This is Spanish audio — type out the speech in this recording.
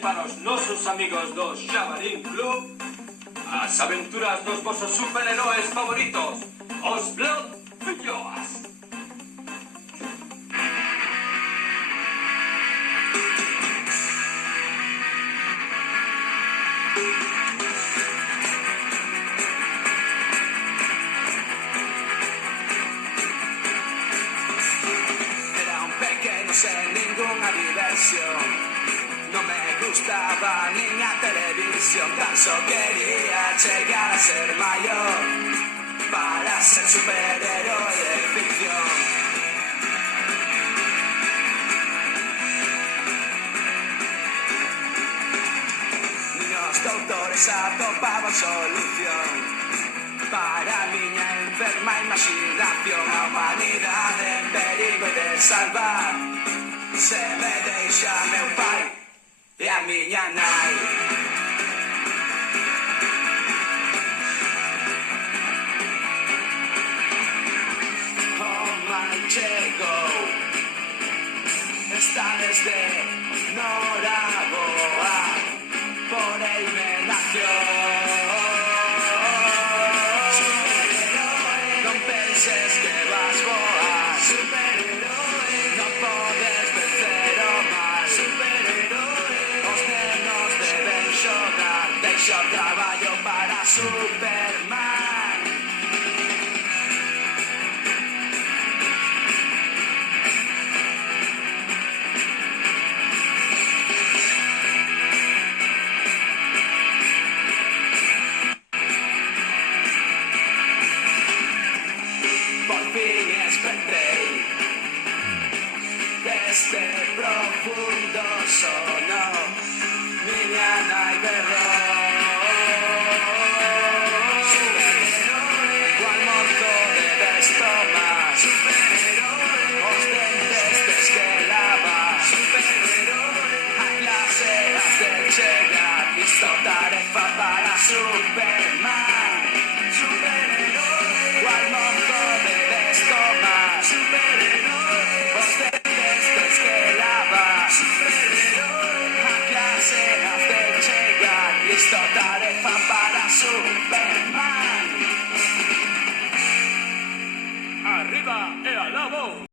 para os nosos amigos do Xabarín Club as aventuras dos vosos superheróis favoritos, os Blood Filloas. Era un pequeño sen ninguna diversión. No me gustaba ni la televisión, tan solo quería llegar a ser mayor para ser superhéroe de ficción. Niños doutores atopaban solución para a miña enferma imaginación. A humanidade en perigo e de salvar se me deixa meu pai e a miña nai. Oh, man, chegou, está desde Noraboa, por aí me nació. Superheroe, non penses que vas voar. Superheroe, non podes vencer o mal. Superheroe, os nenos deben xogar, deixa o traballo para Superman. Por fin despertei deste profundo sono, miña nai berrou. Superheroe, o almorzo debes tomar. Superheroe, os dentes tes que lavar. Superheroe, a clase has de chegar, listo tarefa para Superman.